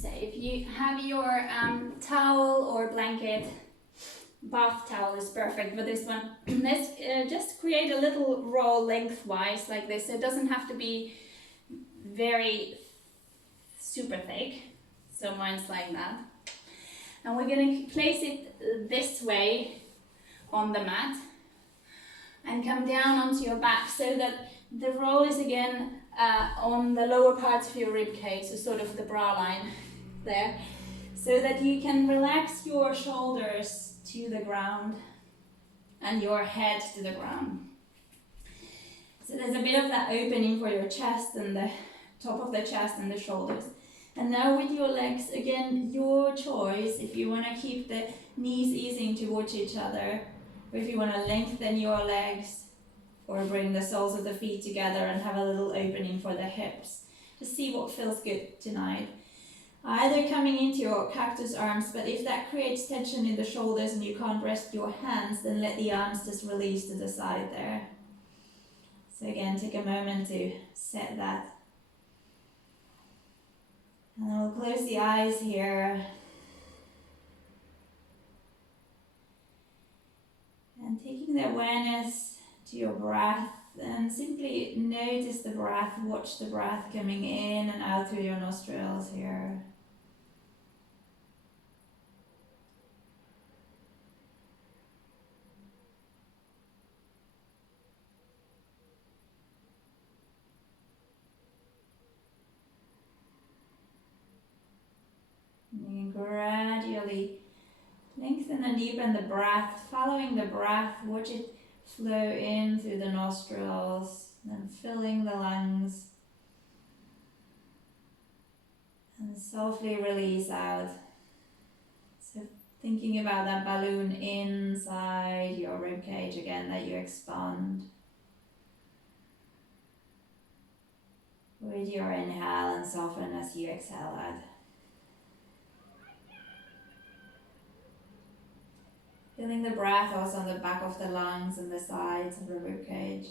So if you have your towel or blanket, bath towel is perfect for this one. Let's just create a little roll lengthwise like this. So it doesn't have to be very super thick. So mine's like that. And we're going to place it this way on the mat and come down onto your back so that the roll is again on the lower parts of your rib cage, so sort of the bra line there, so that you can relax your shoulders to the ground and your head to the ground. So there's a bit of that opening for your chest and the top of the chest and the shoulders. And now with your legs, again, your choice, if you want to keep the knees easing towards each other, or if you want to lengthen your legs, or bring the soles of the feet together and have a little opening for the hips. Just see what feels good tonight. Either coming into your cactus arms, but if that creates tension in the shoulders and you can't rest your hands, then let the arms just release to the side there. So again, take a moment to set that. And then we'll close the eyes here. And taking the awareness to your breath, and simply notice the breath, watch the breath coming in and out through your nostrils here. And gradually lengthen and deepen the breath, following the breath, watch it flow in through the nostrils, then filling the lungs, and softly release out. So thinking about that balloon inside your ribcage again that you expand with your inhale and soften as you exhale out. Feeling the breath also on the back of the lungs and the sides of the ribcage.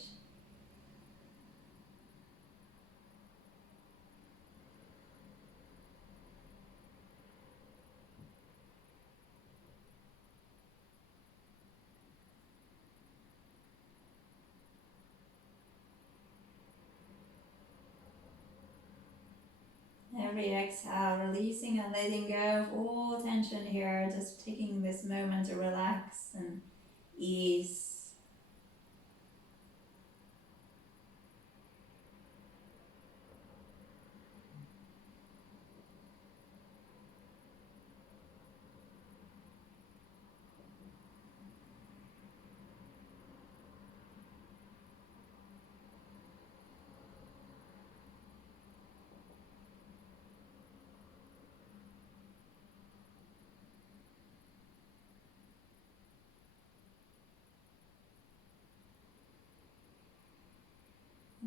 Every exhale, releasing and letting go of all tension here, just taking this moment to relax and ease.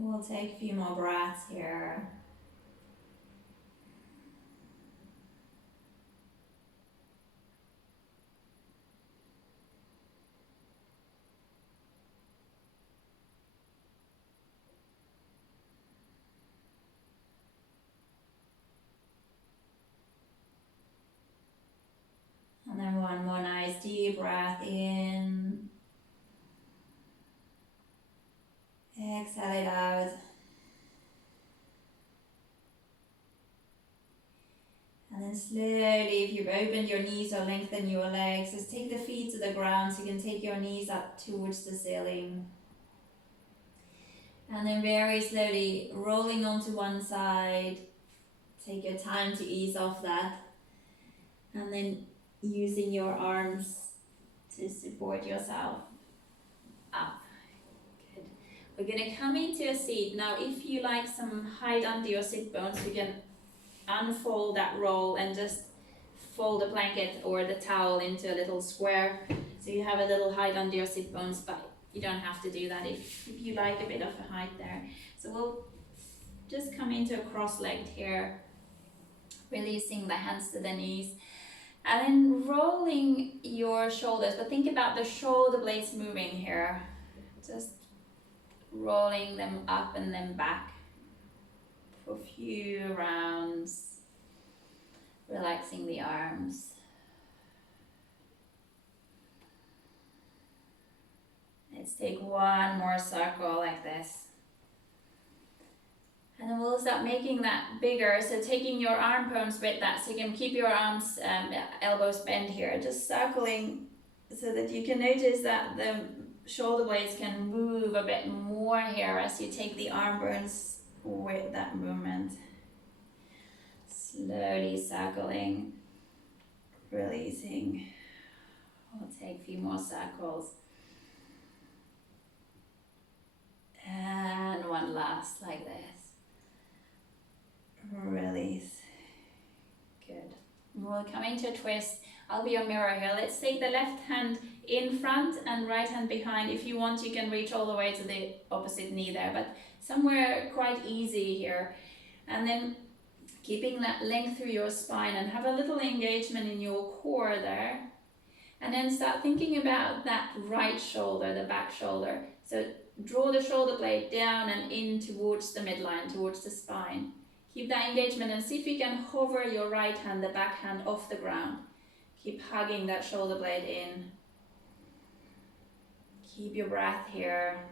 We'll take a few more breaths here. And then one more nice deep breath in. Exhale it out. And then slowly, if you've opened your knees or lengthened your legs, just take the feet to the ground so you can take your knees up towards the ceiling. And then very slowly rolling onto one side. Take your time to ease off that. And then using your arms to support yourself up. Good. We're going to come into a seat. Now, if you like some height under your sit bones, you can unfold that roll and just fold the blanket or the towel into a little square. So you have a little height under your sit bones, but you don't have to do that if you like a bit of a height there. So we'll just come into a cross-legged here, releasing the hands to the knees. And then rolling your shoulders, but think about the shoulder blades moving here. Just rolling them up and then back for a few rounds. Relaxing the arms. Let's take one more circle like this. And then we'll start making that bigger. So taking your arm bones with that, so you can keep your arms, elbows bent here. Just circling so that you can notice that the shoulder blades can move a bit more here as you take the arm bones with that movement. Slowly circling, releasing. We'll take a few more circles. And one last like this. Release. Good. We'll come into a twist. I'll be your mirror here. Let's take the left hand in front and right hand behind. If you want, you can reach all the way to the opposite knee there, but somewhere quite easy here. And then keeping that length through your spine and have a little engagement in your core there. And then start thinking about that right shoulder, the back shoulder. So draw the shoulder blade down and in towards the midline, towards the spine. Keep that engagement and see if you can hover your right hand, the back hand, off the ground. Keep hugging that shoulder blade in. Keep your breath here.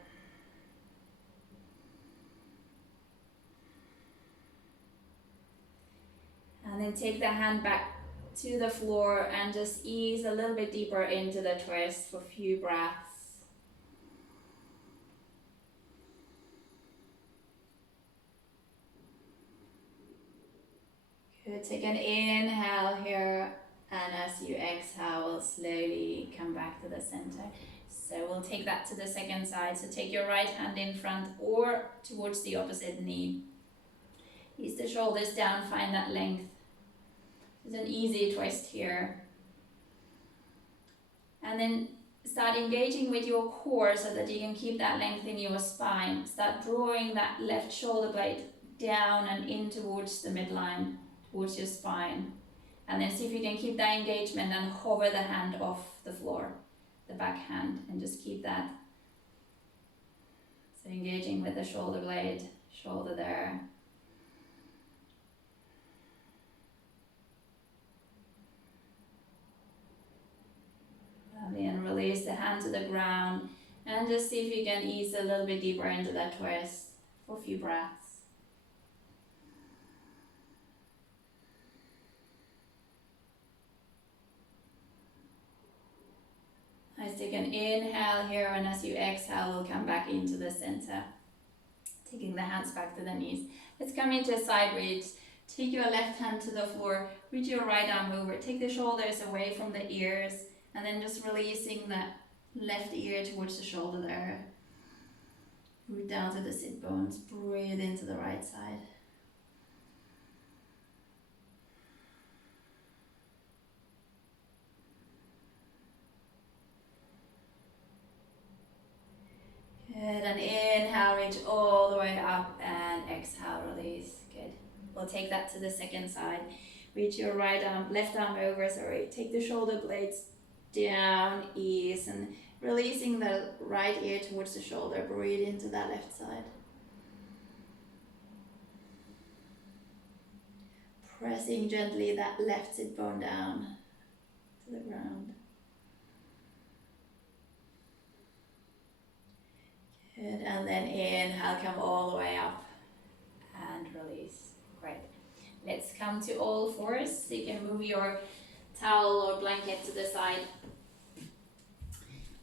And then take the hand back to the floor and just ease a little bit deeper into the twist for a few breaths. Good. Take an inhale here, and as you exhale, slowly come back to the center. So we'll take that to the second side. So take your right hand in front or towards the opposite knee. Ease the shoulders down, find that length. It's an easy twist here. And then start engaging with your core so that you can keep that length in your spine. Start drawing that left shoulder blade down and in towards the midline, towards your spine. And then see if you can keep that engagement and hover the hand off the floor, the back hand, and just keep that. So engaging with the shoulder blade, shoulder there. Lovely, and release the hand to the ground. And just see if you can ease a little bit deeper into that twist for a few breaths. Nice, take an inhale here, and as you exhale, we'll come back into the center. Taking the hands back to the knees. Let's come into a side reach. Take your left hand to the floor, reach your right arm over, take the shoulders away from the ears, and then just releasing that left ear towards the shoulder there. Root down to the sit bones, breathe into the right side. Good, and inhale, reach all the way up, and exhale, release. Good. We'll take that to the second side. Reach your left arm over, take the shoulder blades down, ease, and releasing the right ear towards the shoulder, breathe into that left side. Pressing gently that left sit bone down to the ground. Good, and then inhale, come all the way up and release. Great. Let's come to all fours, so you can move your towel or blanket to the side.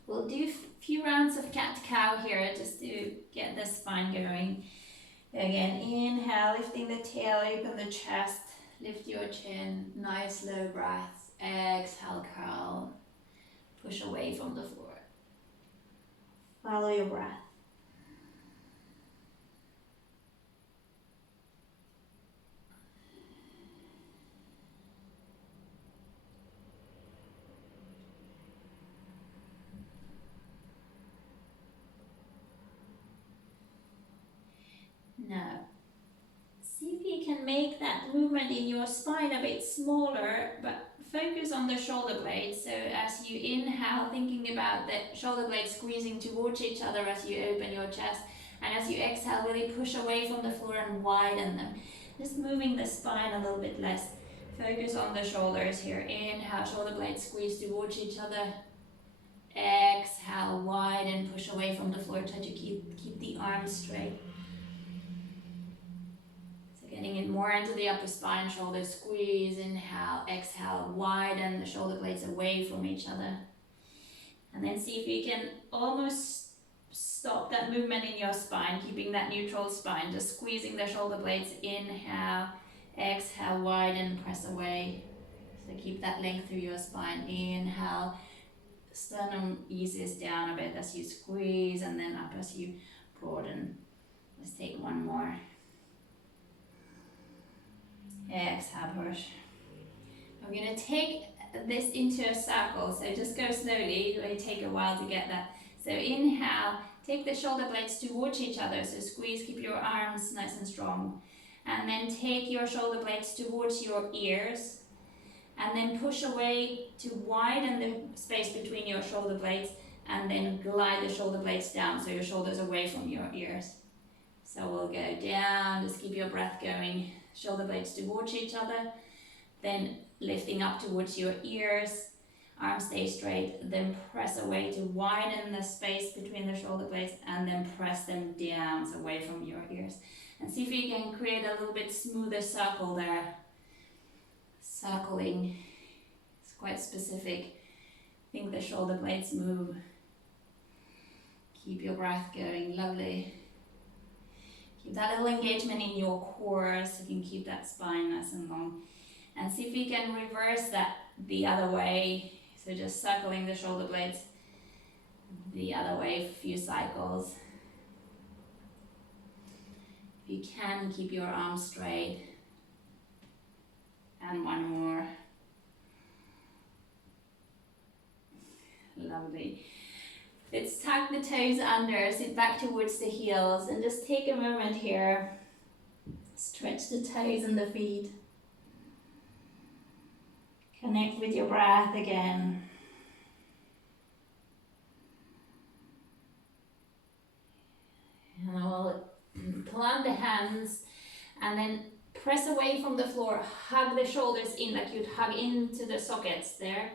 We'll do a few rounds of cat-cow here just to get the spine going. Again, inhale, lifting the tail, open the chest, lift your chin, nice low breaths. Exhale, curl, push away from the floor. Follow your breath. Now, see if you can make that movement in your spine a bit smaller, but focus on the shoulder blades. So as you inhale, thinking about the shoulder blades squeezing towards each other as you open your chest, and as you exhale, really push away from the floor and widen them. Just moving the spine a little bit less. Focus on the shoulders here. Inhale, shoulder blades squeeze towards each other. Exhale, widen, push away from the floor. Try to keep the arms straight. So getting it more into the upper spine, shoulders squeeze. Inhale, exhale, widen the shoulder blades away from each other. And then see if you can almost stop that movement in your spine, keeping that neutral spine, just squeezing the shoulder blades. Inhale, exhale, widen, press away. So keep that length through your spine. Inhale, sternum eases down a bit as you squeeze, and then up as you broaden. Let's take one more. Exhale, push. I'm going to take this into a circle, so just go slowly. It may take a while to get that. So inhale, take the shoulder blades towards each other, so squeeze, keep your arms nice and strong. And then take your shoulder blades towards your ears, and then push away to widen the space between your shoulder blades, and then glide the shoulder blades down so your shoulders away from your ears. So we'll go down, just keep your breath going, shoulder blades towards each other, then lifting up towards your ears, arms stay straight, then press away to widen the space between the shoulder blades, and then press them down, so away from your ears. And see if you can create a little bit smoother circle there. Circling, it's quite specific. Think the shoulder blades move. Keep your breath going, lovely. Keep that little engagement in your core so you can keep that spine nice and long. And see if you can reverse that the other way. So just circling the shoulder blades the other way for a few cycles. If you can, keep your arms straight. And one more. Lovely. Let's tuck the toes under, sit back towards the heels, and just take a moment here. Stretch the toes and the feet. Connect with your breath again. And we'll plant the hands and then press away from the floor. Hug the shoulders in like you'd hug into the sockets there.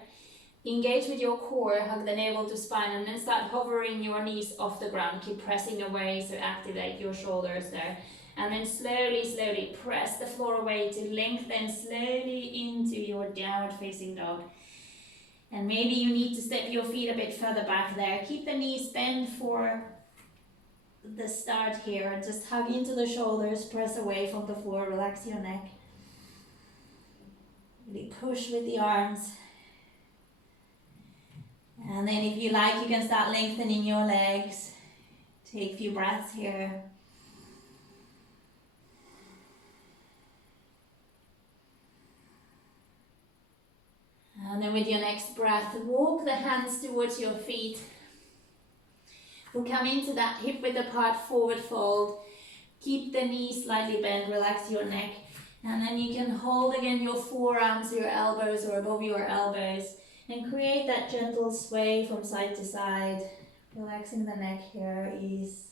Engage with your core, hug the navel to spine, and then start hovering your knees off the ground. Keep pressing away, so activate your shoulders there. And then slowly, slowly press the floor away to lengthen slowly into your downward facing dog. And maybe you need to step your feet a bit further back there. Keep the knees bent for the start here. Just hug into the shoulders, press away from the floor, relax your neck. Really push with the arms. And then if you like, you can start lengthening your legs. Take a few breaths here. And then with your next breath, walk the hands towards your feet. We'll come into that hip width apart forward fold. Keep the knees slightly bent, relax your neck. And then you can hold again your forearms, your elbows, or above your elbows. And create that gentle sway from side to side. Relaxing the neck here, ease.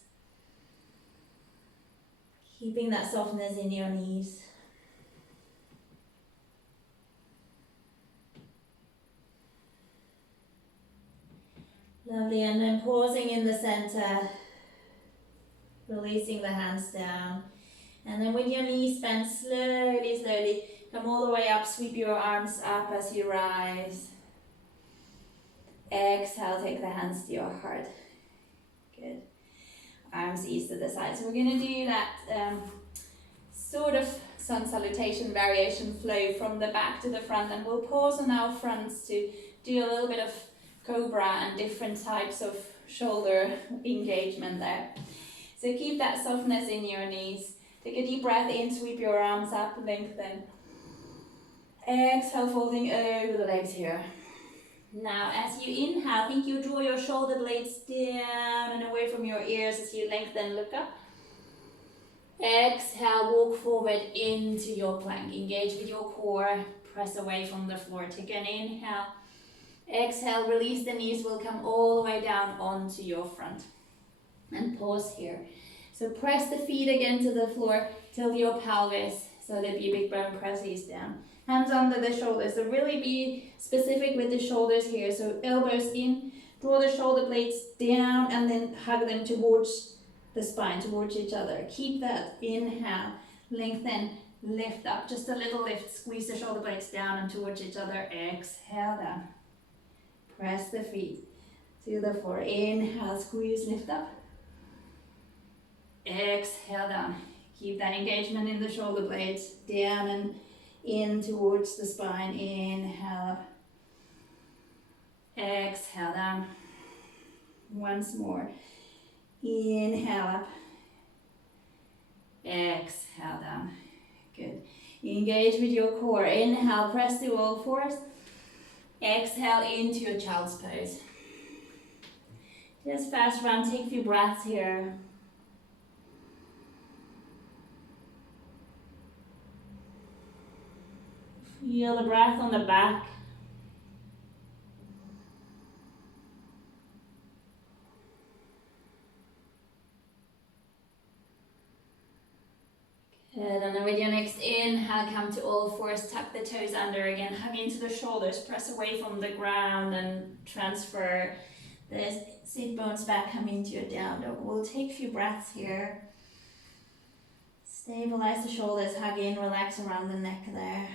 Keeping that softness in your knees. Lovely, and then pausing in the center, releasing the hands down. And then with your knees bent, slowly, slowly, come all the way up, sweep your arms up as you rise. Exhale, take the hands to your heart. Good. Arms ease to the side. So we're going to do that sort of sun salutation variation flow from the back to the front, and we'll pause on our fronts to do a little bit of Cobra and different types of shoulder engagement there. So keep that softness in your knees. Take a deep breath in, sweep your arms up, lengthen. Exhale, folding over the legs here. Now as you inhale, think you draw your shoulder blades down and away from your ears as you lengthen, look up. Exhale, walk forward into your plank. Engage with your core, press away from the floor. Take an inhale. Exhale, release the knees, will come all the way down onto your front. And pause here. So press the feet again to the floor, tilt your pelvis so that your big bone presses down. Hands under the shoulders. So really be specific with the shoulders here. So elbows in, draw the shoulder blades down and then hug them towards the spine, towards each other. Keep that. Inhale, lengthen, lift up. Just a little lift. Squeeze the shoulder blades down and towards each other. Exhale down. Press the feet to the floor. Inhale, squeeze, lift up. Exhale down. Keep that engagement in the shoulder blades. Down and in towards the spine. Inhale up. Exhale down. Once more. Inhale up. Exhale down. Good. Engage with your core. Inhale, press to all fours. Exhale into your child's pose. Just fast round. Take a few breaths here. Feel the breath on the back. Good, and then with your next inhale, come to all fours, tuck the toes under again, hug into the shoulders, press away from the ground and transfer the sit bones back, come into your down dog. We'll take a few breaths here. Stabilize the shoulders, hug in, relax around the neck there.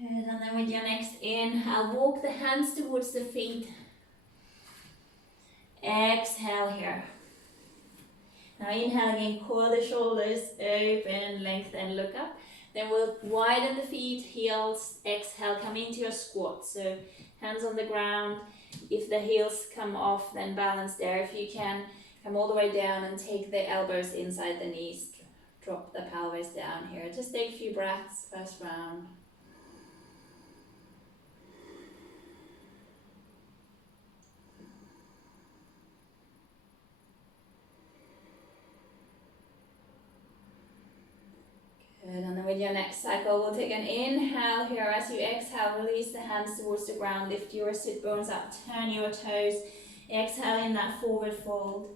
Good, and then with your next inhale, walk the hands towards the feet. Exhale here. Now inhale again, coil the shoulders, open, lengthen, look up. Then we'll widen the feet, heels, exhale, come into your squat. So hands on the ground. If the heels come off, then balance there. If you can, come all the way down and take the elbows inside the knees. Drop the pelvis down here. Just take a few breaths, first round. Good, and then with your next cycle, we'll take an inhale here. As you exhale, release the hands towards the ground, lift your sit bones up, turn your toes. Exhale in that forward fold.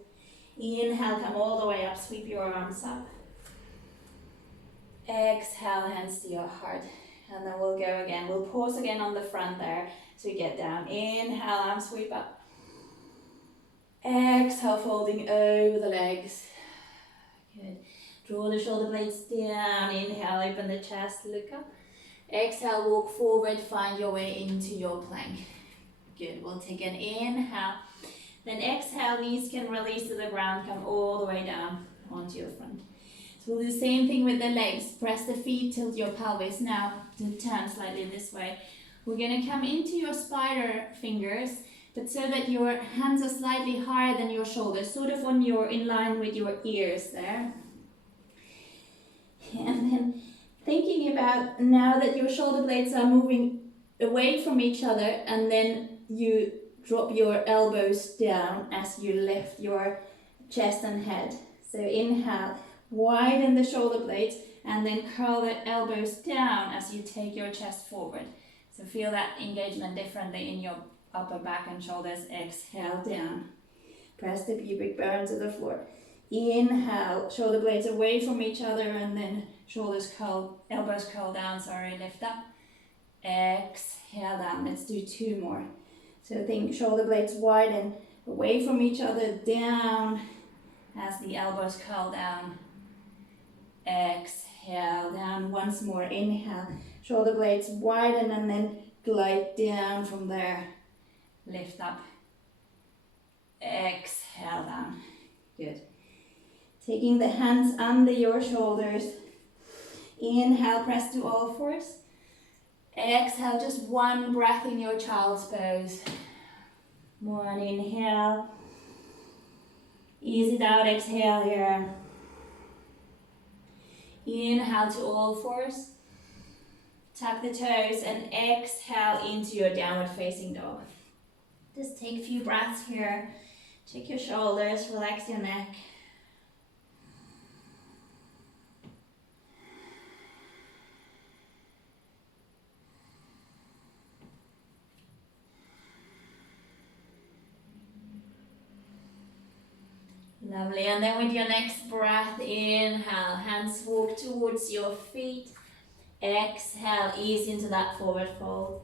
Inhale, come all the way up, sweep your arms up. Exhale, hands to your heart. And then we'll go again. We'll pause again on the front there. So you get down. Inhale, arm sweep up. Exhale, folding over the legs. Good. Draw the shoulder blades down. Inhale, open the chest, look up. Exhale, walk forward, find your way into your plank. Good. We'll take an inhale. Then exhale, knees can release to the ground, come all the way down onto your front. So we'll do the same thing with the legs. Press the feet, tilt your pelvis. Now, to turn slightly this way. We're going to come into your spider fingers, but so that your hands are slightly higher than your shoulders, sort of when you're in line with your ears there. And then thinking about now that your shoulder blades are moving away from each other, and then you drop your elbows down as you lift your chest and head. So inhale, widen the shoulder blades, and then curl the elbows down as you take your chest forward. So feel that engagement differently in your upper back and shoulders. Exhale down. Press the pubic bone to the floor. Inhale, shoulder blades away from each other, and then elbows curl down, lift up. Exhale down. Let's do two more. So think shoulder blades widen away from each other, down as the elbows curl down. Exhale down. Once more. Inhale, shoulder blades widen and then glide down from there. Lift up. Exhale down. Good. Taking the hands under your shoulders. Inhale, press to all fours. Exhale, just one breath in your child's pose. One inhale. Ease it out, exhale here. Inhale to all fours. Tuck the toes and exhale into your downward facing dog. Just take a few breaths here. Check your shoulders, relax your neck. Lovely, and then with your next breath, inhale, hands walk towards your feet. Exhale, ease into that forward fold.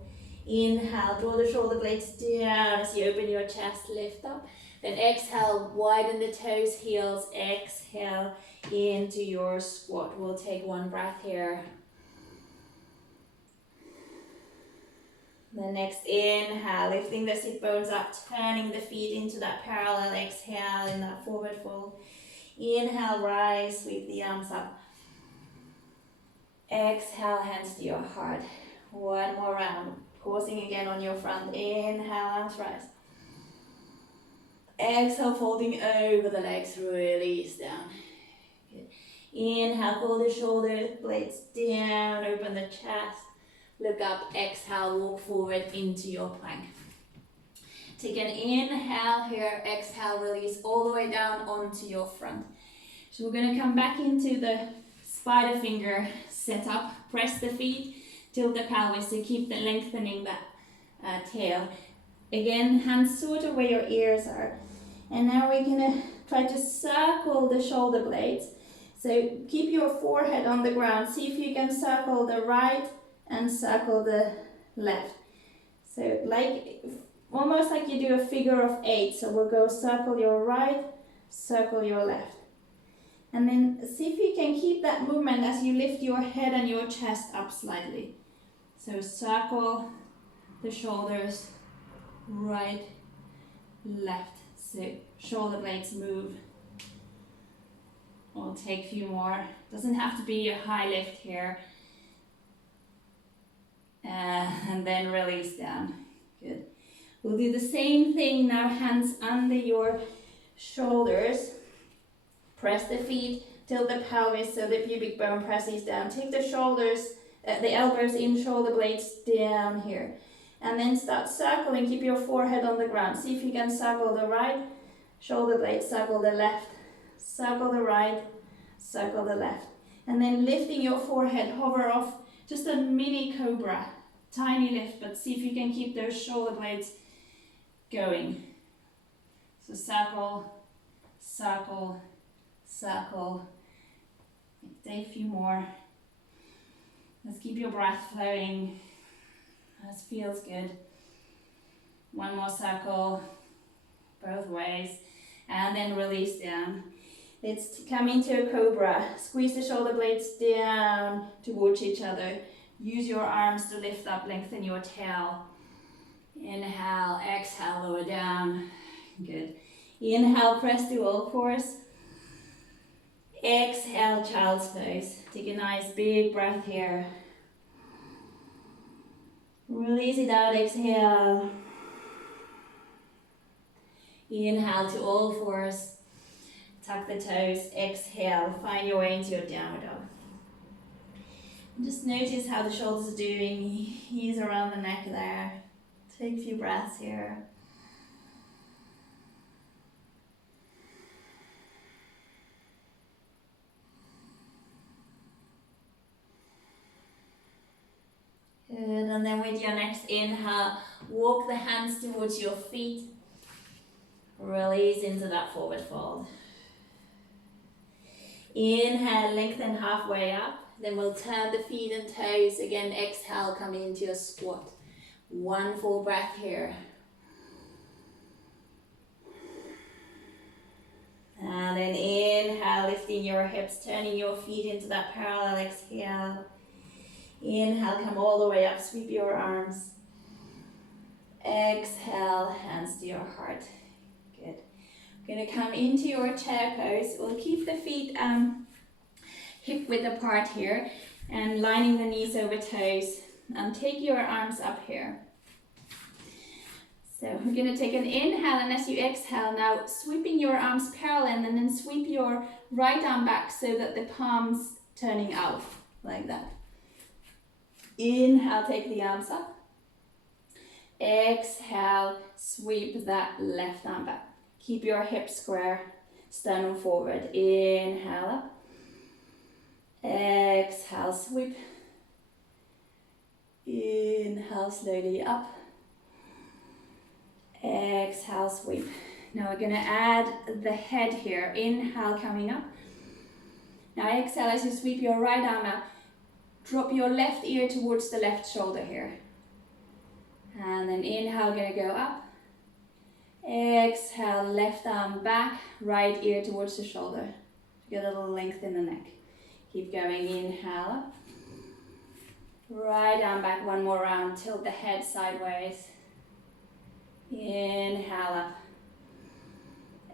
Inhale, draw the shoulder blades down as you open your chest, lift up. Then exhale, widen the toes, heels. Exhale into your squat. We'll take one breath here. The next inhale, lifting the sit bones up, turning the feet into that parallel. Exhale in that forward fold. Inhale, rise, sweep the arms up. Exhale, hands to your heart. One more round. Pausing again on your front. Inhale, arms rise. Exhale, folding over the legs, release down. Good. Inhale, pull the shoulder blades down, open the chest. Look up, exhale, walk forward into your plank. Take an inhale here, exhale, release all the way down onto your front. So we're going to come back into the spider finger setup. Press the feet, tilt the pelvis to keep the lengthening that tail. Again, hands sort of where your ears are. And now we're going to try to circle the shoulder blades. So keep your forehead on the ground. See if you can circle the right and circle the left. So like almost like you do a figure of 8. So we'll go circle your right, circle your left. And then see if you can keep that movement as you lift your head and your chest up slightly. So circle the shoulders, right, left. So shoulder blades move. We'll take a few more. Doesn't have to be a high lift here. And then release down. Good. We'll do the same thing now, hands under your shoulders. Press the feet, tilt the pelvis so the pubic bone presses down. Take the shoulders, the elbows in, shoulder blades down here. And then start circling, keep your forehead on the ground. See if you can circle the right, shoulder blades, circle the left, circle the right, circle the left. And then lifting your forehead, hover off just a mini cobra. Tiny lift, but see if you can keep those shoulder blades going. So circle, circle, circle. Take a few more. Let's keep your breath flowing. That feels good. One more circle, both ways, and then release down. Let's come into a cobra. Squeeze the shoulder blades down towards each other. Use your arms to lift up, lengthen your tail. Inhale, exhale, lower down. Good. Inhale, press to all fours. Exhale, child's pose. Take a nice big breath here. Release it out, exhale. Inhale to all fours. Tuck the toes, exhale. Find your way into your downward dog. Just notice how the shoulders are doing. Ease around the neck there. Take a few breaths here. Good, and then with your next inhale, walk the hands towards your feet. Release into that forward fold. Inhale, lengthen halfway up. Then we'll turn the feet and toes. Again, exhale, come into your squat. One full breath here. And then inhale, lifting your hips, turning your feet into that parallel exhale. Inhale, come all the way up, sweep your arms. Exhale, hands to your heart. Good. We're going to come into your chair pose. We'll keep the feet hip width apart here and lining the knees over toes. Take your arms up here. So we're going to take an inhale, and as you exhale now, sweeping your arms parallel, and then sweep your right arm back so that the palms turning out like that. Inhale, take the arms up. Exhale, sweep that left arm back. Keep your hips square, sternum forward. Inhale up. Exhale, sweep. Inhale, slowly up. Exhale, sweep. Now we're gonna add the head here. Inhale, coming up. Now exhale as you sweep your right arm out. Drop your left ear towards the left shoulder here. And then inhale, gonna go up. Exhale, left arm back, right ear towards the shoulder. Get a little length in the neck. Keep going, inhale up. Right arm back, one more round, tilt the head sideways. Inhale up.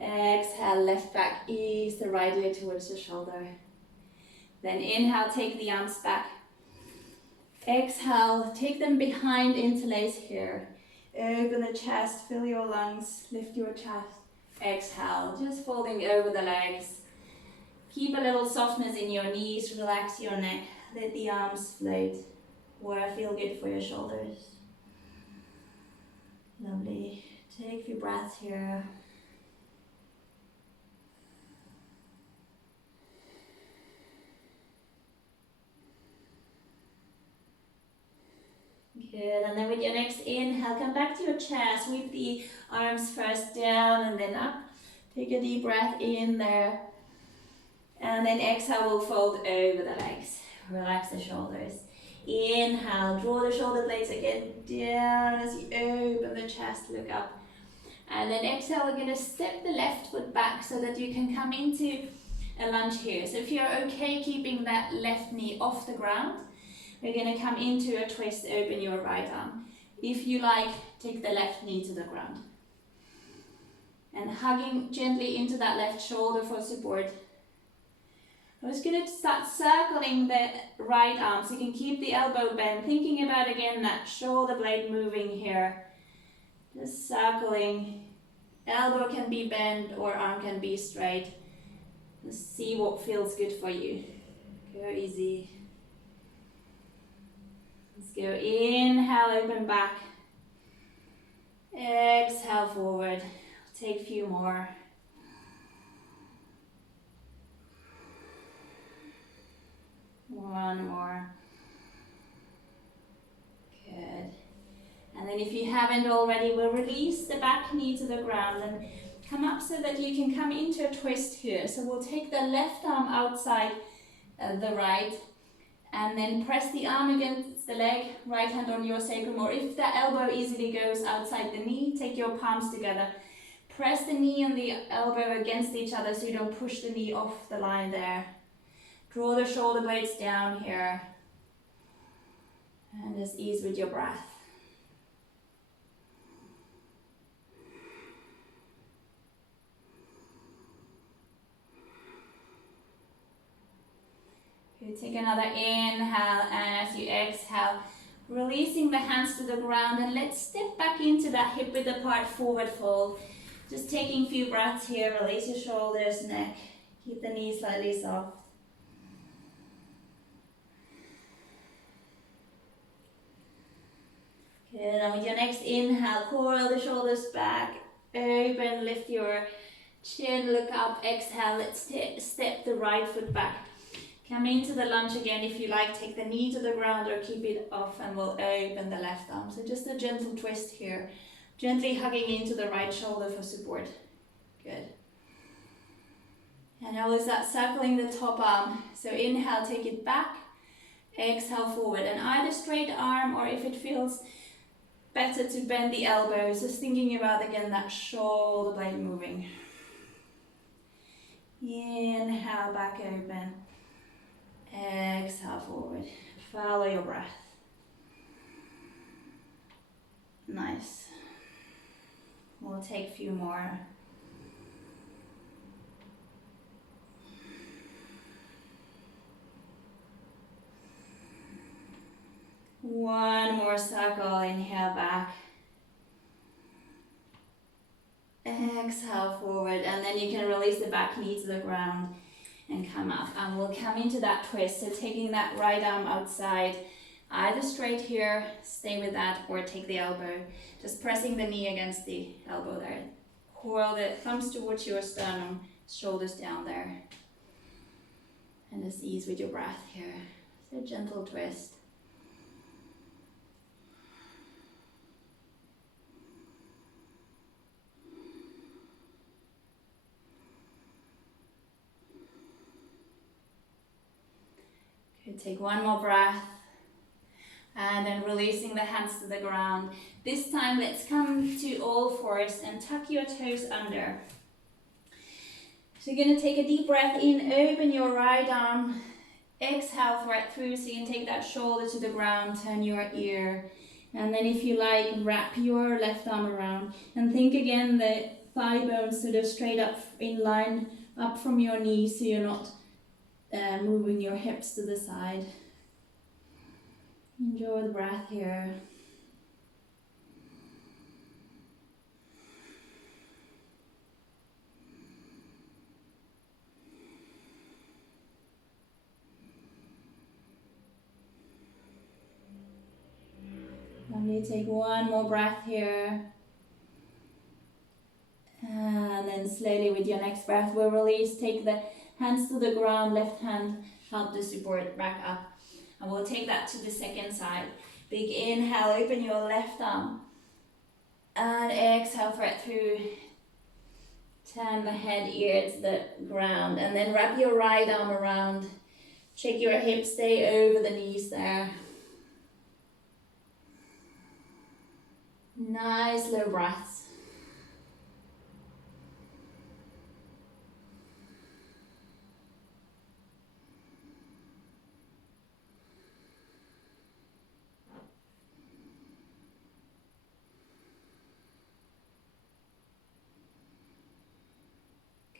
Exhale, left back, ease the right ear towards the shoulder. Then inhale, take the arms back. Exhale, take them behind, interlace here. Open the chest, fill your lungs, lift your chest. Exhale, just folding over the legs. Keep a little softness in your knees, relax your neck, let the arms float where feel good for your shoulders. Lovely. Take a few breaths here. Good, and then with your next inhale, come back to your chair, sweep the arms first down and then up. Take a deep breath in there. And then exhale, we'll fold over the legs. Relax the shoulders. Inhale, draw the shoulder blades again down as you open the chest, look up. And then exhale, we're going to step the left foot back so that you can come into a lunge here. So if you're okay keeping that left knee off the ground, we're going to come into a twist, open your right arm. If you like, take the left knee to the ground. And hugging gently into that left shoulder for support. I'm just going to start circling the right arm so you can keep the elbow bent. Thinking about again that shoulder blade moving here. Just circling. Elbow can be bent or arm can be straight. Just see what feels good for you. Go easy. Let's go. Inhale, open back. Exhale, forward. Take a few more. One more. Good. And then if you haven't already, we'll release the back knee to the ground and come up so that you can come into a twist here. So we'll take the left arm outside the right and then press the arm against the leg, right hand on your sacrum, or if the elbow easily goes outside the knee, take your palms together. Press the knee and the elbow against each other so you don't push the knee off the line there. Draw the shoulder blades down here. And just ease with your breath. Okay, take another inhale, and as you exhale, releasing the hands to the ground, and let's step back into that hip width apart forward fold. Just taking a few breaths here, release your shoulders, neck, keep the knees slightly soft. Good, and with your next inhale, coil the shoulders back, open, lift your chin, look up, exhale, let's step the right foot back. Come into the lunge again if you like, take the knee to the ground or keep it off, and we'll open the left arm. So just a gentle twist here, gently hugging into the right shoulder for support. Good. And now is that circling the top arm. So inhale, take it back, exhale forward, and either straight arm or if it feels better to bend the elbows, just thinking about again that shoulder blade moving. Inhale, back open. Exhale forward. Follow your breath. Nice. We'll take a few more. One more circle, inhale back. Exhale forward, and then you can release the back knee to the ground and come up. And we'll come into that twist, so taking that right arm outside, either straight here, stay with that, or take the elbow. Just pressing the knee against the elbow there. Coil the thumbs towards your sternum, shoulders down there. And just ease with your breath here. So gentle twist. Good, take one more breath. And then releasing the hands to the ground. This time let's come to all fours and tuck your toes under. So you're going to take a deep breath in, open your right arm, exhale right through so you can take that shoulder to the ground, turn your ear. And then if you like, wrap your left arm around. And think again the thigh bones sort of straight up in line, up from your knees so you're not moving your hips to the side. Enjoy the breath here. Lovely, take one more breath here. And then slowly with your next breath we'll release, take the hands to the ground, left hand help the support back up. And we'll take that to the second side. Big inhale, open your left arm. And exhale right through. Turn the head ear to the ground. And then wrap your right arm around. Check your hips, stay over the knees there. Nice low breaths.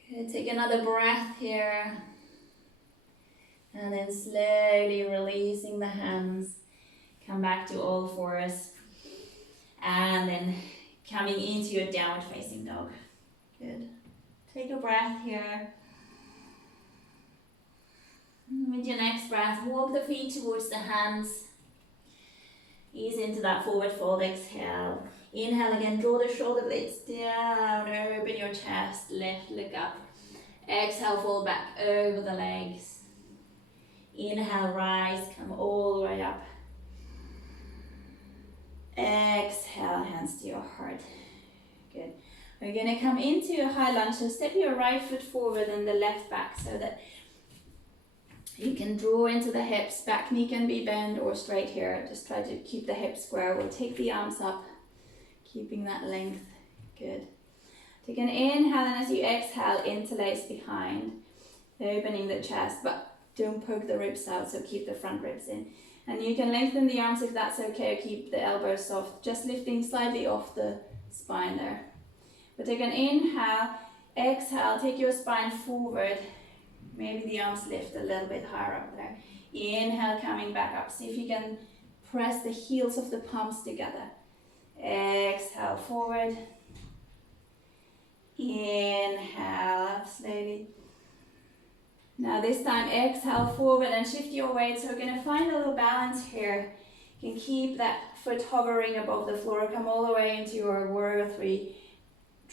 Good, take another breath here. And then slowly releasing the hands. Come back to all fours. And then coming into your downward facing dog. Good. Take a breath here. With your next breath, walk the feet towards the hands. Ease into that forward fold, exhale. Inhale again, draw the shoulder blades down, open your chest, lift, look up. Exhale, fold back over the legs. Inhale, rise, come all the way up. Exhale, hands to your heart. Good. We're going to come into a high lunge, so step your right foot forward and the left back so that you can draw into the hips. Back knee can be bent or straight here. Just try to keep the hips square. We'll take the arms up, keeping that length. Good. Take an inhale, and as you exhale, interlace behind, opening the chest, but don't poke the ribs out, so keep the front ribs in. And you can lengthen the arms if that's okay, keep the elbows soft, just lifting slightly off the spine there. But take an inhale, exhale, take your spine forward. Maybe the arms lift a little bit higher up there. Inhale, coming back up. See if you can press the heels of the palms together. Exhale, forward. Inhale, up slowly. Now this time, exhale forward and shift your weight. So we're going to find a little balance here. You can keep that foot hovering above the floor. Come all the way into your warrior three.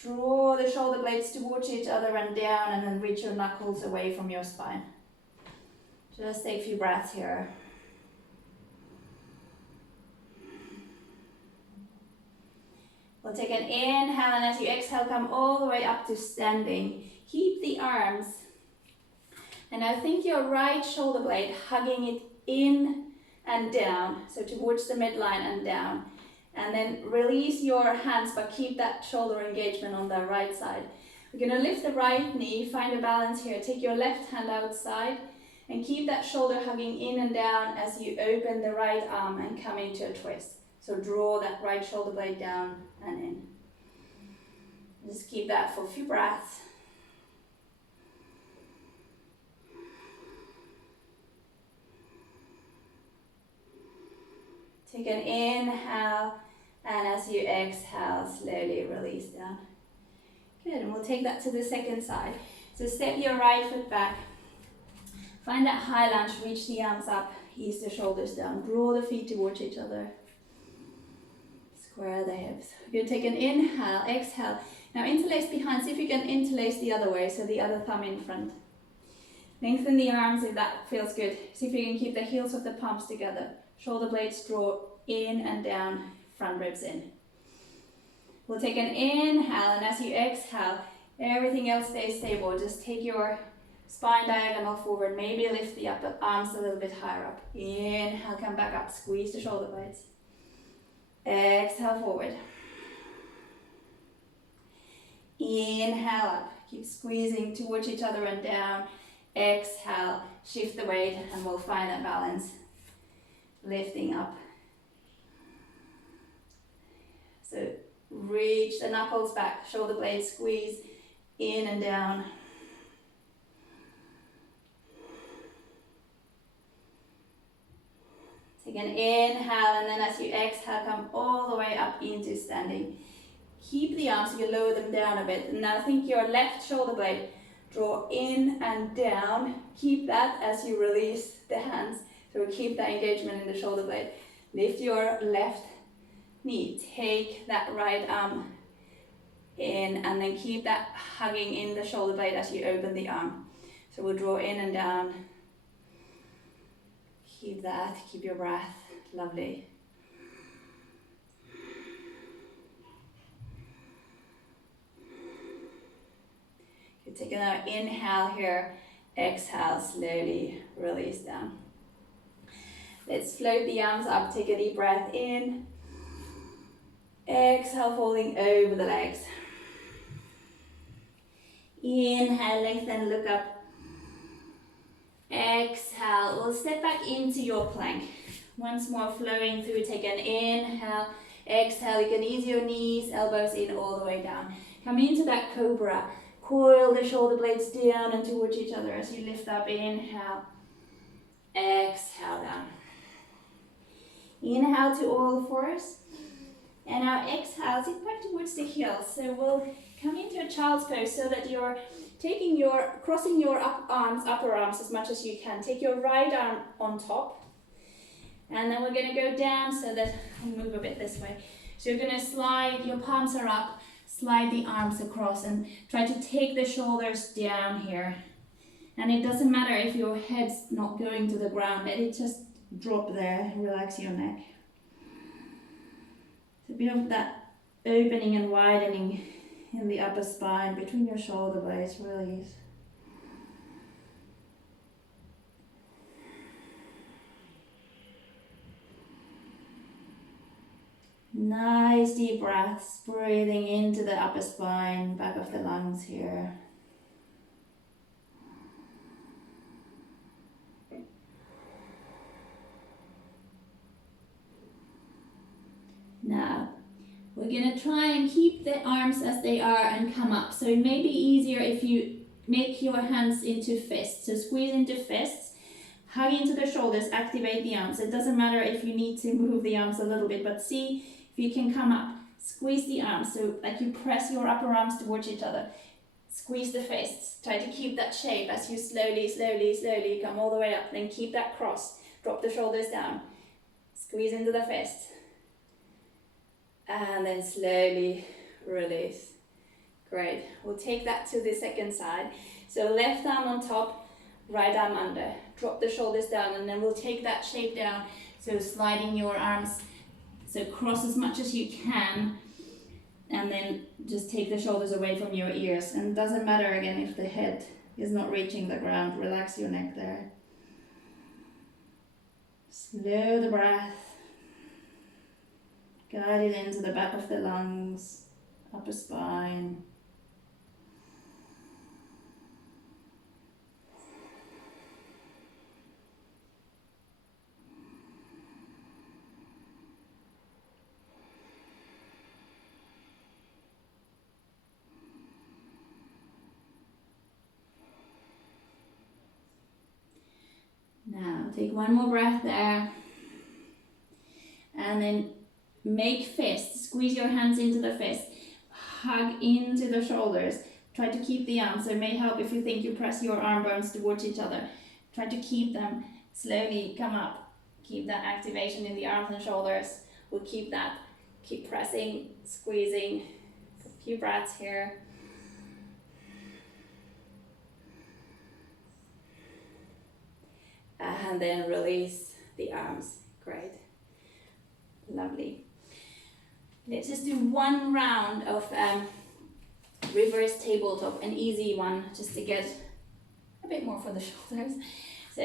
Draw the shoulder blades towards each other and down, and then reach your knuckles away from your spine. Just take a few breaths here. We'll take an inhale, and as you exhale, come all the way up to standing. Keep the arms. And now think your right shoulder blade hugging it in and down, so towards the midline and down. And then release your hands, but keep that shoulder engagement on the right side. We're going to lift the right knee, find a balance here. Take your left hand outside and keep that shoulder hugging in and down as you open the right arm and come into a twist. So draw that right shoulder blade down and in. Just keep that for a few breaths. Take an inhale, and as you exhale, slowly release down. Good, and we'll take that to the second side. So step your right foot back. Find that high lunge, reach the arms up, ease the shoulders down, draw the feet towards each other. Square the hips. You're going to take an inhale, exhale. Now interlace behind, see if you can interlace the other way, so the other thumb in front. Lengthen the arms if that feels good. See if you can keep the heels of the palms together. Shoulder blades draw in and down, front ribs in. We'll take an inhale, and as you exhale, everything else stays stable. Just take your spine diagonal forward, maybe lift the upper arms a little bit higher up. Inhale, come back up, squeeze the shoulder blades. Exhale, forward. Inhale up, keep squeezing towards each other and down. Exhale, shift the weight and we'll find that balance. Lifting up. So reach the knuckles back, shoulder blades squeeze in and down. Take an inhale and then as you exhale, come all the way up into standing. Keep the arms, you can lower them down a bit. And now think your left shoulder blade, draw in and down. Keep that as you release the hands. So keep that engagement in the shoulder blade. Lift your left knee, take that right arm in and then keep that hugging in the shoulder blade as you open the arm. So we'll draw in and down. Keep that, keep your breath, lovely. You take another inhale here, exhale, slowly release down. Let's float the arms up, take a deep breath in. Exhale, folding over the legs. Inhale, lengthen, look up. Exhale, we'll step back into your plank. Once more, flowing through, take an inhale. Exhale, you can ease your knees, elbows in all the way down. Come into that Cobra. Coil the shoulder blades down and towards each other as you lift up. Inhale. Exhale, down. Inhale to all fours. And now exhale, sit back towards the heels. So we'll come into a child's pose so that you're crossing your upper arms as much as you can. Take your right arm on top. And then we're going to go down so that we'll move a bit this way. So you're going to slide, your palms are up, slide the arms across and try to take the shoulders down here. And it doesn't matter if your head's not going to the ground, let it just drop there, relax your neck. So a bit of that opening and widening in the upper spine between your shoulder blades, release. Nice deep breaths, breathing into the upper spine, back of the lungs here. Now, we're going to try and keep the arms as they are and come up. So it may be easier if you make your hands into fists. So squeeze into fists, hug into the shoulders, activate the arms. It doesn't matter if you need to move the arms a little bit, but see if you can come up. Squeeze the arms, so like you press your upper arms towards each other. Squeeze the fists. Try to keep that shape as you slowly come all the way up. Then keep that cross. Drop the shoulders down. Squeeze into the fist. And then slowly release. Great. We'll take that to the second side. So left arm on top, right arm under. Drop the shoulders down and then we'll take that shape down. So sliding your arms, so cross as much as you can. And then just take the shoulders away from your ears. And it doesn't matter again if the head is not reaching the ground. Relax your neck there. Slow the breath. Guide it into the back of the lungs, upper spine. Now take one more breath there. And then make fists, squeeze your hands into the fist, hug into the shoulders, try to keep the arms. It may help if you think you press your arm bones towards each other. Try to keep them, slowly come up, keep that activation in the arms and shoulders. We'll keep that, keep pressing, squeezing, a few breaths here. And then release the arms, great, lovely. Let's just do one round of reverse tabletop, an easy one, just to get a bit more for the shoulders. So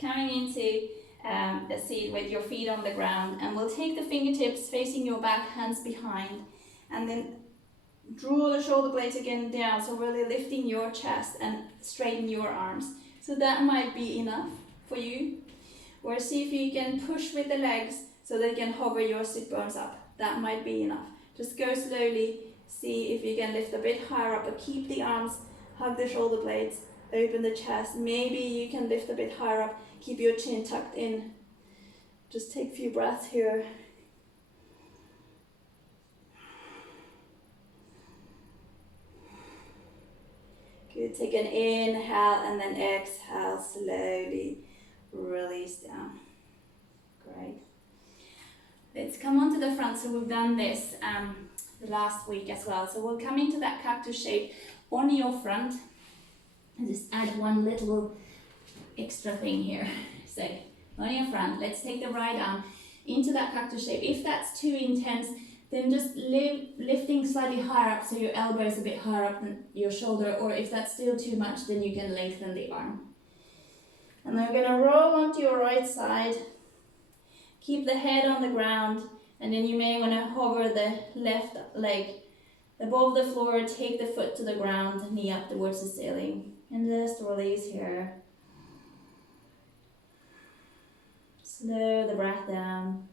coming into a seat with your feet on the ground, and we'll take the fingertips facing your back, hands behind, and then draw the shoulder blades again down, so really lifting your chest and straighten your arms. So that might be enough for you. Or see if you can push with the legs so that you can hover your sit bones up. That might be enough. Just go slowly, see if you can lift a bit higher up, but keep the arms, hug the shoulder blades, open the chest. Maybe you can lift a bit higher up, keep your chin tucked in. Just take a few breaths here. Good, take an inhale and then exhale, slowly release down. Great. Let's come onto the front. So we've done this last week as well. So we'll come into that cactus shape on your front and just add one little extra thing here. So on your front, let's take the right arm into that cactus shape. If that's too intense, then just lifting slightly higher up so your elbow is a bit higher up than your shoulder, or if that's still too much, then you can lengthen the arm. And then we're going to roll onto your right side. Keep the head on the ground, and then you may want to hover the left leg above the floor, take the foot to the ground, knee up towards the ceiling, and just release here. Slow the breath down.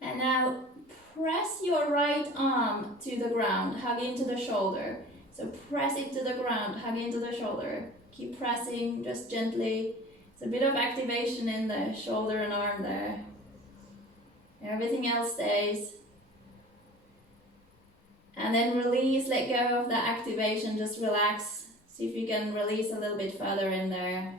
And now press your right arm to the ground, hug into the shoulder. So press it to the ground, hug into the shoulder. Keep pressing, just gently. It's a bit of activation in the shoulder and arm there. Everything else stays. And then release, let go of that activation, just relax. See if you can release a little bit further in there.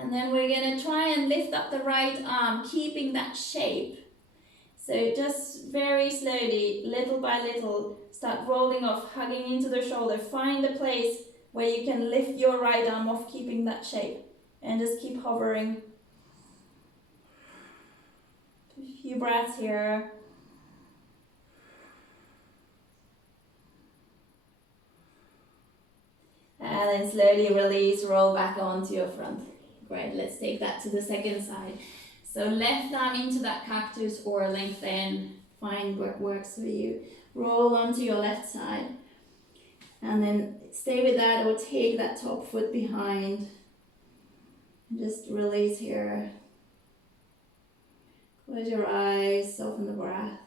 And then we're going to try and lift up the right arm, keeping that shape. So just very slowly, little by little, start rolling off, hugging into the shoulder. Find a place where you can lift your right arm off, keeping that shape. And just keep hovering. A few breaths here. And then slowly release, roll back onto your front. Great, let's take that to the second side. So left arm into that cactus or lengthen, find what works for you. Roll onto your left side. And then stay with that or take that top foot behind. And just release here. Close your eyes, soften the breath.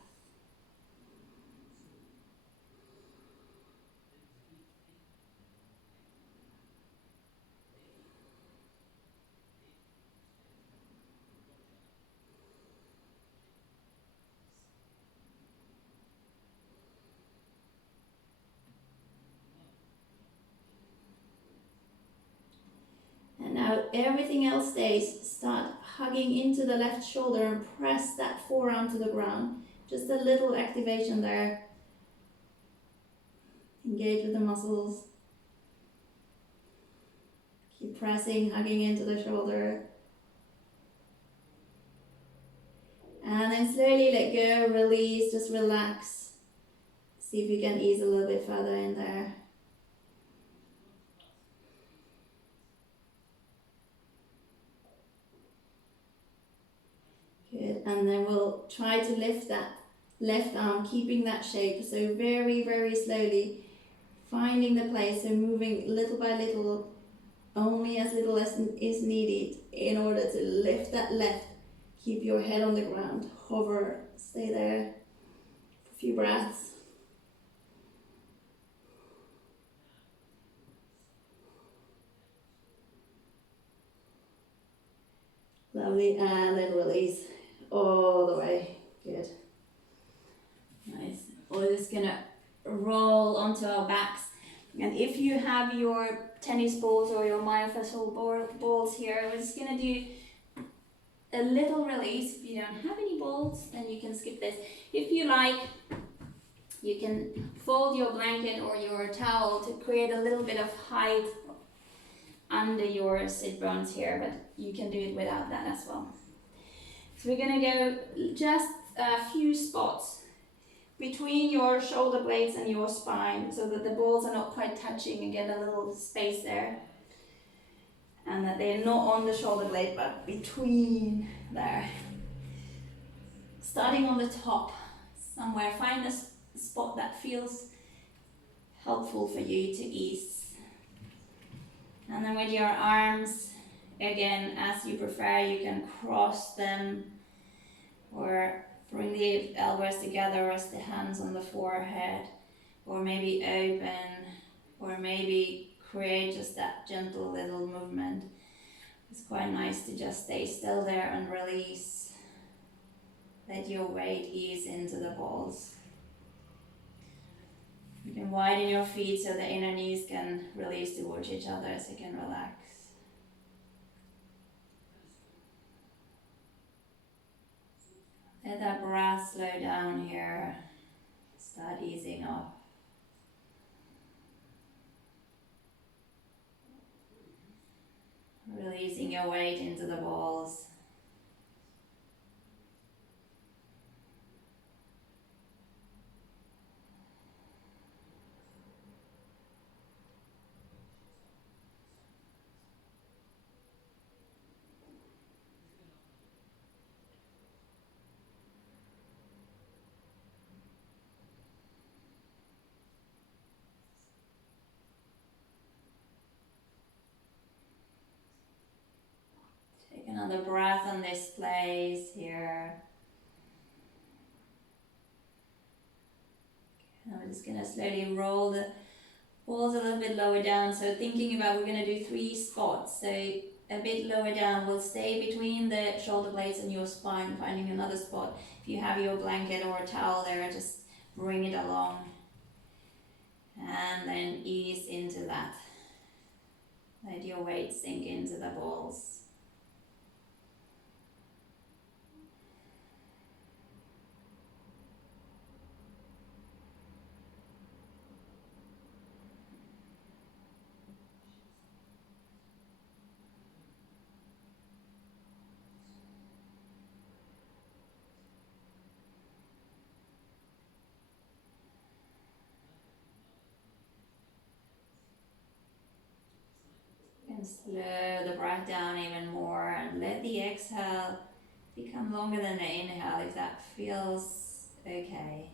Now everything else stays. Start hugging into the left shoulder and press that forearm to the ground. Just a little activation there. Engage with the muscles. Keep pressing, hugging into the shoulder. And then slowly let go, release, just relax. See if you can ease a little bit further in there. Good, and then we'll try to lift that left arm, keeping that shape. So very, very slowly, finding the place, so moving little by little, only as little as is needed in order to lift that left. Keep your head on the ground, hover, stay there for a few breaths. Lovely, and then release all the way. Good. Nice. We're just gonna roll onto our backs. And if you have your tennis balls or your myofascial balls here, we're just gonna do a little release. If you don't have any balls, then you can skip this. If you like, you can fold your blanket or your towel to create a little bit of height under your sit bones here, but you can do it without that as well. So we're gonna go just a few spots between your shoulder blades and your spine so that the balls are not quite touching and get a little space there. And that they're not on the shoulder blade but between there. Starting on the top somewhere, find a spot that feels helpful for you to ease. And then with your arms, again, as you prefer, you can cross them or bring the elbows together, rest the hands on the forehead, or maybe open, or maybe create just that gentle little movement. It's quite nice to just stay still there and release. Let your weight ease into the balls. You can widen your feet so the inner knees can release towards each other so you can relax. Let that breath slow down here. Start easing up. Releasing your weight into the balls. Take another breath on this place here. And we're just going to slowly roll the balls a little bit lower down. So thinking about, we're going to do 3 spots. So a bit lower down, we'll stay between the shoulder blades and your spine, finding another spot. If you have your blanket or a towel there, just bring it along. And then ease into that. Let your weight sink into the balls. And slow the breath down even more and let the exhale become longer than the inhale if that feels okay.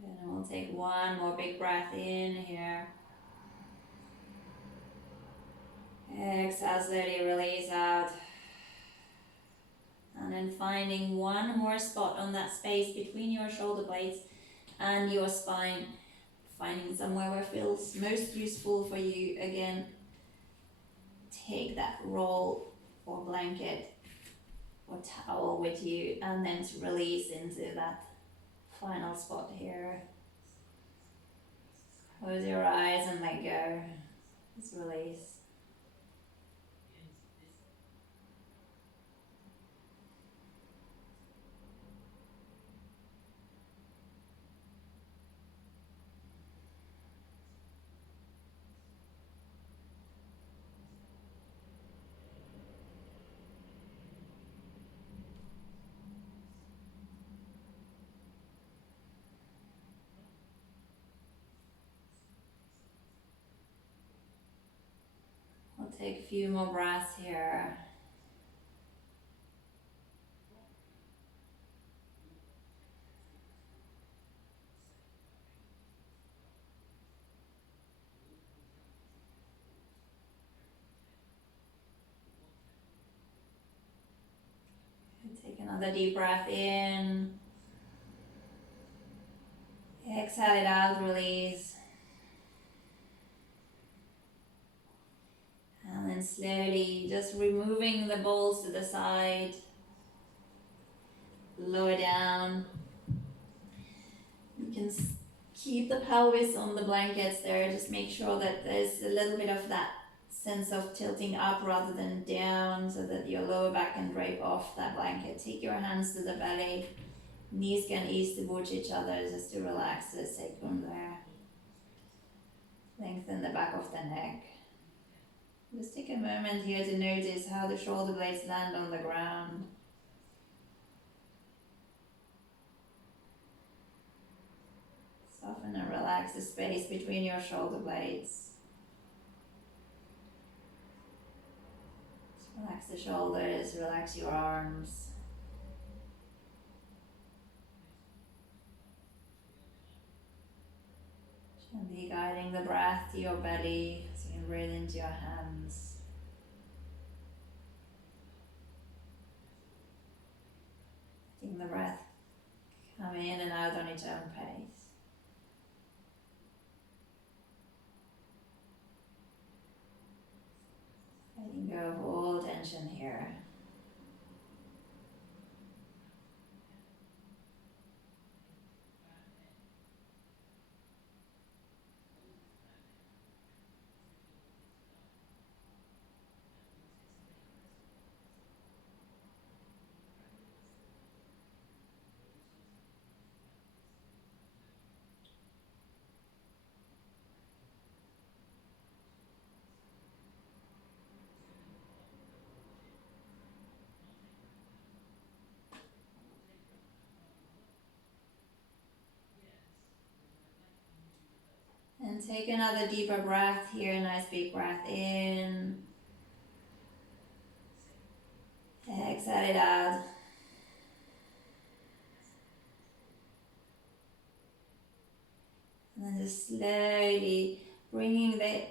Good, and we'll take one more big breath in here. Exhale, slowly release out. And then finding one more spot on that space between your shoulder blades and your spine. Finding somewhere where it feels most useful for you. Again, take that roll or blanket or towel with you and then to release into that final spot here. Close your eyes and let go. Just release. We'll take a few more breaths here. Take another deep breath in. Exhale it out, release. And And then slowly just removing the balls to the side. Lower down. You can keep the pelvis on the blankets there. Just make sure that there's a little bit of that sense of tilting up rather than down so that your lower back can drape off that blanket. Take your hands to the belly. Knees can ease towards each other just to relax the sacrum there. Lengthen the back of the neck. Just take a moment here to notice how the shoulder blades land on the ground. Soften and relax the space between your shoulder blades. Just relax the shoulders, relax your arms. Gently guiding the breath to your belly so you can breathe into your hands. Letting the breath come in and out on its own pace. Letting go of all tension here. And take another deeper breath here, nice big breath in. Exhale it out. And then just slowly bringing the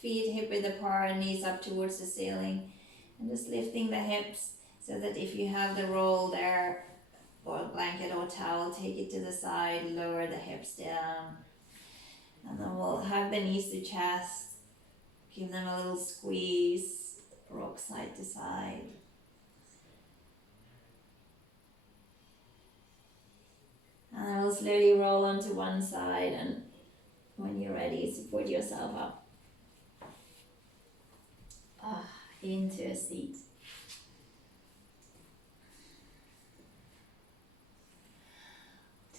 feet hip width apart, knees up towards the ceiling. And just lifting the hips so that if you have the roll there, or blanket or towel, take it to the side, lower the hips down. And then we'll have the knees to chest, give them a little squeeze, rock side to side. And then we'll slowly roll onto one side, and when you're ready, support yourself up. Into a seat.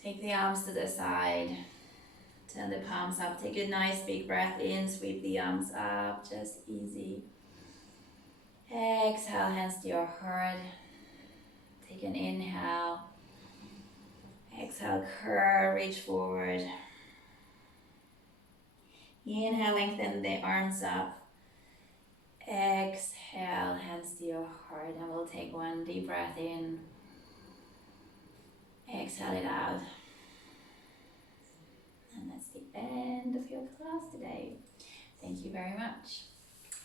Take the arms to the side. Turn the palms up. Take a nice big breath in. Sweep the arms up. Just easy. Exhale, hands to your heart. Take an inhale. Exhale, curve, reach forward. Inhale, lengthen the arms up. Exhale, hands to your heart. And we'll take one deep breath in. Exhale it out. And that's the end of your class today. Thank you very much.